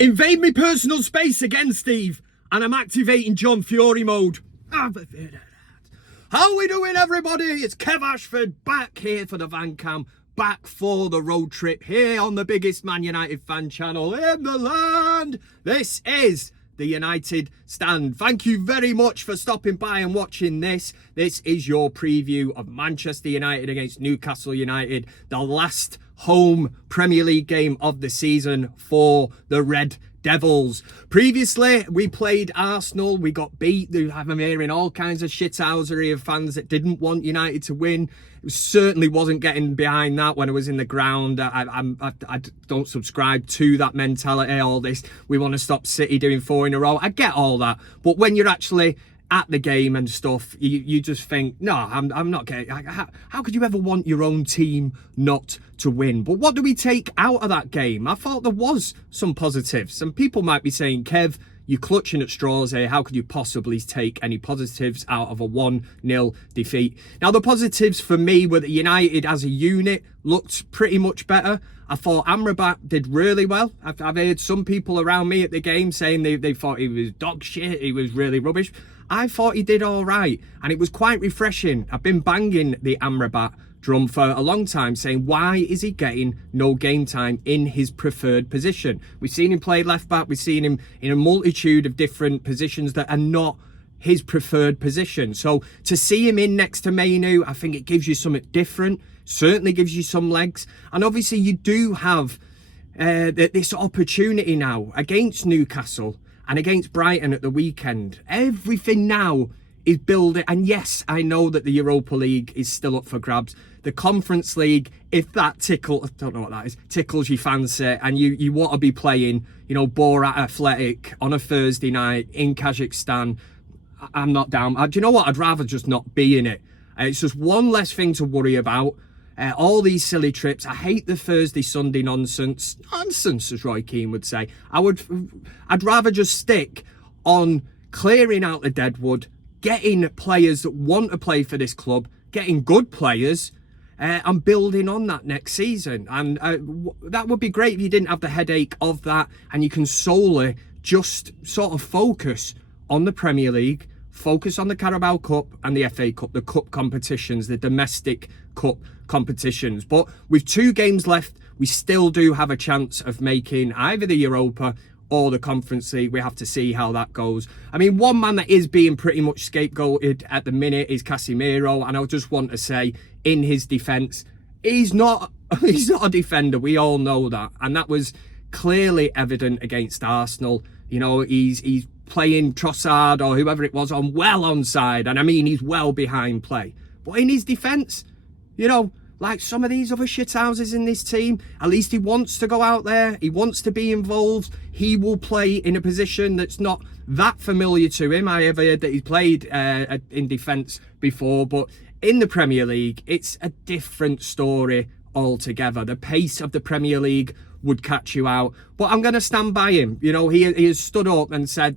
Invade me personal space again, Steve, and I'm activating John Fury mode. How we doing, everybody? It's Kev Ashford back here for the Van Cam, back for the road trip here on the biggest Man United fan channel in the land. This is the United Stand. Thank you very much for stopping by and watching this. This is your preview of Manchester United against Newcastle United, the last home Premier League game of the season for the Red Devils. Previously, we played Arsenal. We got beat. I'm hearing all kinds of shithousery of fans that didn't want United to win. It certainly wasn't getting behind that when I was in the ground. I don't subscribe to that mentality. All this, we want to stop City doing 4 in a row. I get all that. But when you're actually at the game and stuff, you just think, no, I'm not getting. How could you ever want your own team not to win? But what do we take out of that game? I thought there was some positives. Some people might be saying, Kev, you're clutching at straws here. How could you possibly take any positives out of a 1-0 defeat? Now, the positives for me were that United as a unit looked pretty much better. I thought Amrabat did really well. I've heard some people around me at the game saying they thought he was dog shit, he was really rubbish. I thought he did all right, and it was quite refreshing. I've been banging the Amrabat drum for a long time, saying, why is he getting no game time in his preferred position? We've seen him play left back, we've seen him in a multitude of different positions that are not his preferred position. So to see him in next to Mainu, I think it gives you something different, certainly gives you some legs. And obviously you do have this opportunity now against Newcastle and against Brighton at the weekend. Everything now is building. And yes, I know that the Europa League is still up for grabs. The Conference League, if that I don't know what that is, tickles your fancy and you want to be playing, Borat Athletic on a Thursday night in Kazakhstan, I'm not down. Do you know what? I'd rather just not be in it. It's just one less thing to worry about. All these silly trips. I hate the Thursday, Sunday nonsense. Nonsense, as Roy Keane would say. I'd rather just stick on clearing out the deadwood, getting players that want to play for this club, getting good players, and building on that next season. And that would be great if you didn't have the headache of that, and you can solely just sort of focus on the Premier League, focus on the Carabao Cup and the FA Cup, the cup competitions, the domestic cup competitions. But with 2 games left, we still do have a chance of making either the Europa or the Conference League. We have to see how that goes. I mean, one man that is being pretty much scapegoated at the minute is Casemiro, and I just want to say, in his defence, he's not a defender. We all know that, and that was clearly evident against Arsenal. He's playing Trossard or whoever it was on well onside, and I mean he's well behind play. But in his defence, like some of these other shithouses in this team, at least he wants to go out there, he wants to be involved, he will play in a position that's not that familiar to him. I have heard that he's played in defence before, but in the Premier League, it's a different story altogether. The pace of the Premier League would catch you out, but I'm going to stand by him. He has stood up and said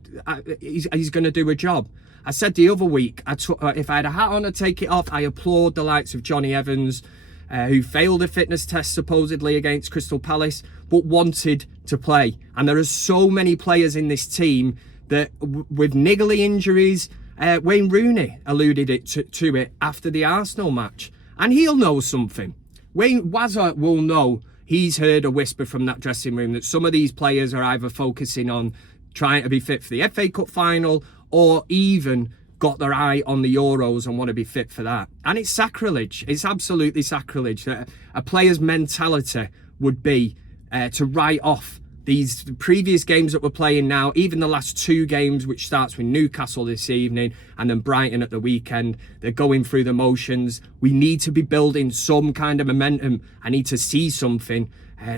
he's going to do a job. I said the other week, if I had a hat on, I'd take it off. I applaud the likes of Johnny Evans, who failed a fitness test supposedly against Crystal Palace, but wanted to play. And there are so many players in this team that, with niggly injuries, Wayne Rooney alluded to it after the Arsenal match, and he'll know something. Wazza will know. He's heard a whisper from that dressing room that some of these players are either focusing on trying to be fit for the FA Cup final or even got their eye on the Euros and want to be fit for that. And it's sacrilege. It's absolutely sacrilege. A player's mentality would be to write off these previous games that we're playing now, even the last 2 games, which starts with Newcastle this evening and then Brighton at the weekend. They're going through the motions. We need to be building some kind of momentum. I need to see something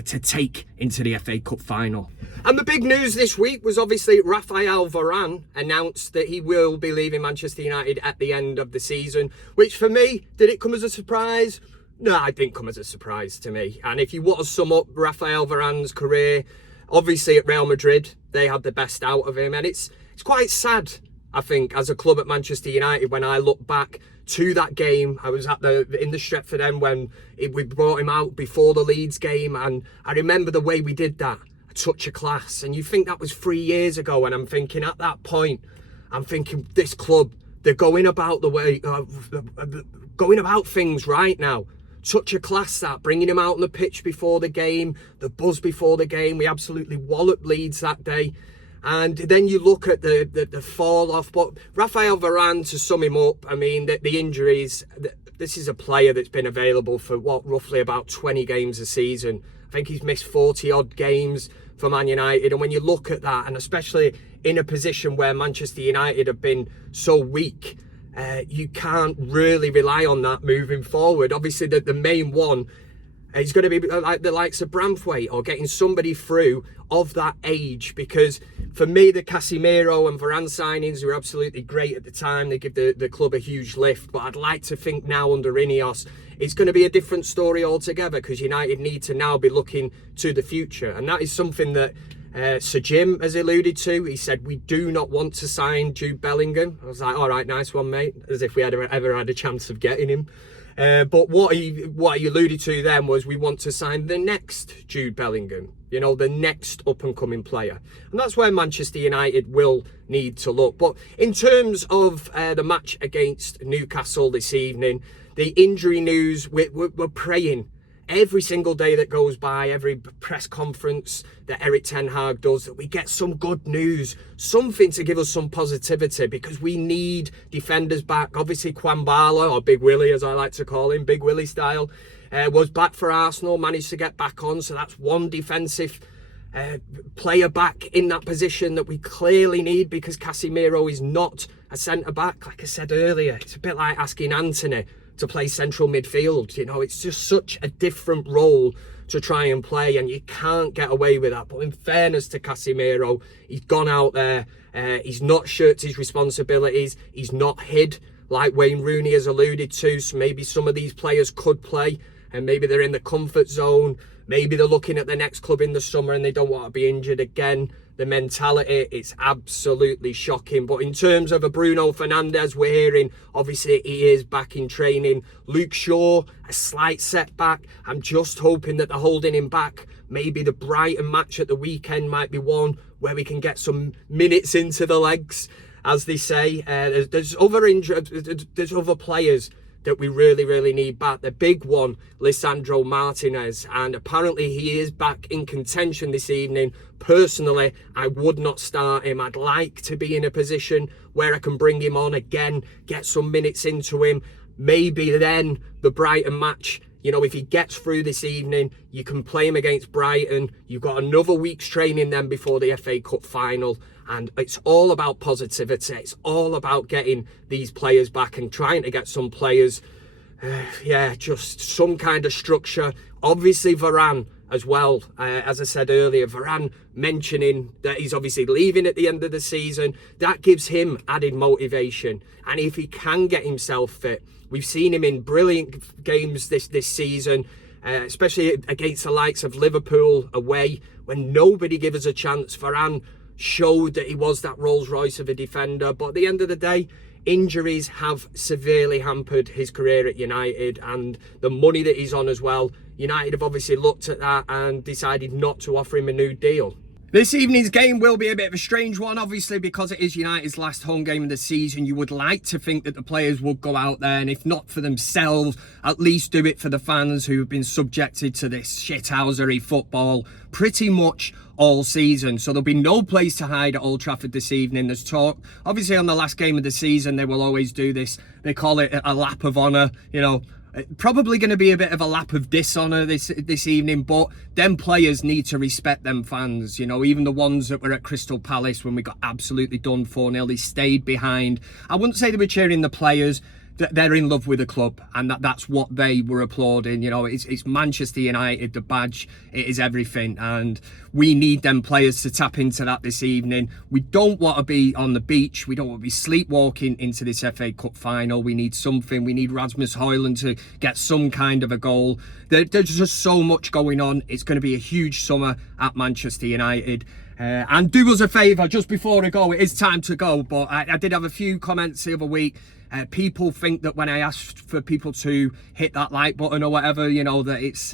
to take into the FA Cup final. And the big news this week was obviously Raphael Varane announced that he will be leaving Manchester United at the end of the season, which for me, did it come as a surprise? No, it didn't come as a surprise to me. And if you want to sum up Raphael Varane's career, obviously at Real Madrid, they had the best out of him. And it's quite sad, I think, as a club at Manchester United, when I look back to that game. I was in the Stretford End when we brought him out before the Leeds game, and I remember the way we did that. touch of class. And you think that was 3 years ago, and I'm thinking at that point, I'm thinking this club, they're going about the way, going about things right now. Touch of class, that, bringing him out on the pitch before the game, the buzz before the game. We absolutely walloped Leeds that day. And then you look at the fall off. But Raphael Varane, to sum him up, I mean, the injuries, this is a player that's been available for, roughly about 20 games a season. I think he's missed 40 odd games for Man United. And when you look at that, and especially in a position where Manchester United have been so weak, you can't really rely on that moving forward. Obviously, the main one is going to be like the likes of Branthwaite, or getting somebody through of that age. Because for me, the Casemiro and Varane signings were absolutely great at the time. They give the club a huge lift. But I'd like to think now under Ineos, it's going to be a different story altogether, because United need to now be looking to the future. And that is something that Sir Jim has alluded to. He said, we do not want to sign Jude Bellingham. I was like, all right, nice one, mate. As if we had ever had a chance of getting him. But what he alluded to then was, we want to sign the next Jude Bellingham, you know, the next up-and-coming player. And that's where Manchester United will need to look. But in terms of the match against Newcastle this evening, the injury news, we're praying every single day that goes by, every press conference that Eric Ten Hag does, that we get some good news, something to give us some positivity, because we need defenders back. Obviously, Kwambala, or Big Willie as I like to call him, Big Willie style, was back for Arsenal, managed to get back on. So that's one defensive player back in that position that we clearly need, because Casemiro is not a centre-back. Like I said earlier, it's a bit like asking Anthony to play central midfield. You know, it's just such a different role to try and play, and you can't get away with that. But in fairness to Casemiro, he's gone out there, he's not shirked his responsibilities, he's not hid like Wayne Rooney has alluded to. So maybe some of these players could play, and maybe they're in the comfort zone, maybe they're looking at the next club in the summer and they don't want to be injured again. The mentality, it's absolutely shocking. But in terms of a Bruno Fernandes, we're hearing, obviously, he is back in training. Luke Shaw, a slight setback. I'm just hoping that they're holding him back. Maybe the Brighton match at the weekend might be one where we can get some minutes into the legs, as they say. There's other players that we really need back. The big one, Lisandro Martinez, and apparently he is back in contention this evening. Personally, I would not start him. I'd like to be in a position where I can bring him on again, get some minutes into him. Maybe then the Brighton match, you know, if he gets through this evening, you can play him against Brighton. You've got another week's training then before the FA Cup final. And it's all about positivity. It's all about getting these players back and trying to get some players, just some kind of structure. Obviously, Varane as well. As I said earlier, Varane mentioning that he's obviously leaving at the end of the season. That gives him added motivation. And if he can get himself fit, we've seen him in brilliant games this season, especially against the likes of Liverpool away, when nobody gave us a chance. Varane showed that he was that Rolls Royce of a defender. But at the end of the day, injuries have severely hampered his career at United, and the money that he's on as well. United have obviously looked at that and decided not to offer him a new deal. This evening's game will be a bit of a strange one, obviously, because it is United's last home game of the season. You would like to think that the players would go out there, and if not for themselves, at least do it for the fans who have been subjected to this shithousery football pretty much all season. So there'll be no place to hide at Old Trafford this evening. There's talk, obviously, on the last game of the season, they will always do this. They call it a lap of honour, you know. Probably going to be a bit of a lap of dishonour this evening, but them players need to respect them fans. You know, even the ones that were at Crystal Palace when we got absolutely done 4-0, they stayed behind. I wouldn't say they were cheering the players. They're in love with the club, and that's what they were applauding. You know, it's Manchester United, the badge, it is everything, and we need them players to tap into that this evening. We don't want to be on the beach, we don't want to be sleepwalking into this FA Cup final. We need something. We need Rasmus Højlund to get some kind of a goal. There's just so much going on. It's going to be a huge summer at Manchester United. And do us a favour, just before I go, it is time to go, but I did have a few comments the other week People think that when I asked for people to hit that like button or whatever, you know, that it's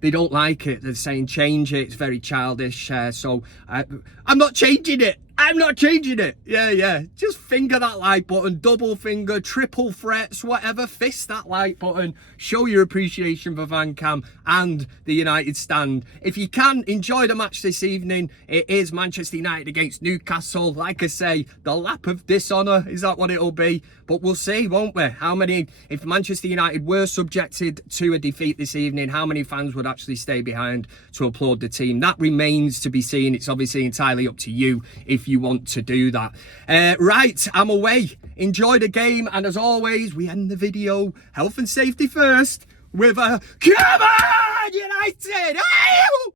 they don't like it. They're saying change it. It's very childish. So I'm not changing it. I'm not changing it. Yeah. Just finger that like button, double finger, triple threats, whatever. Fist that like button. Show your appreciation for Van Cam and the United stand. If you can, enjoy the match this evening. It is Manchester United against Newcastle. Like I say, the lap of dishonour, is that what it'll be? But we'll see, won't we? How many, if Manchester United were subjected to a defeat this evening, how many fans would actually stay behind to applaud the team? That remains to be seen. It's obviously entirely up to you if you want to do that. Right, I'm away. Enjoy the game, and as always, we end the video, health and safety first, with a come on United! Aye!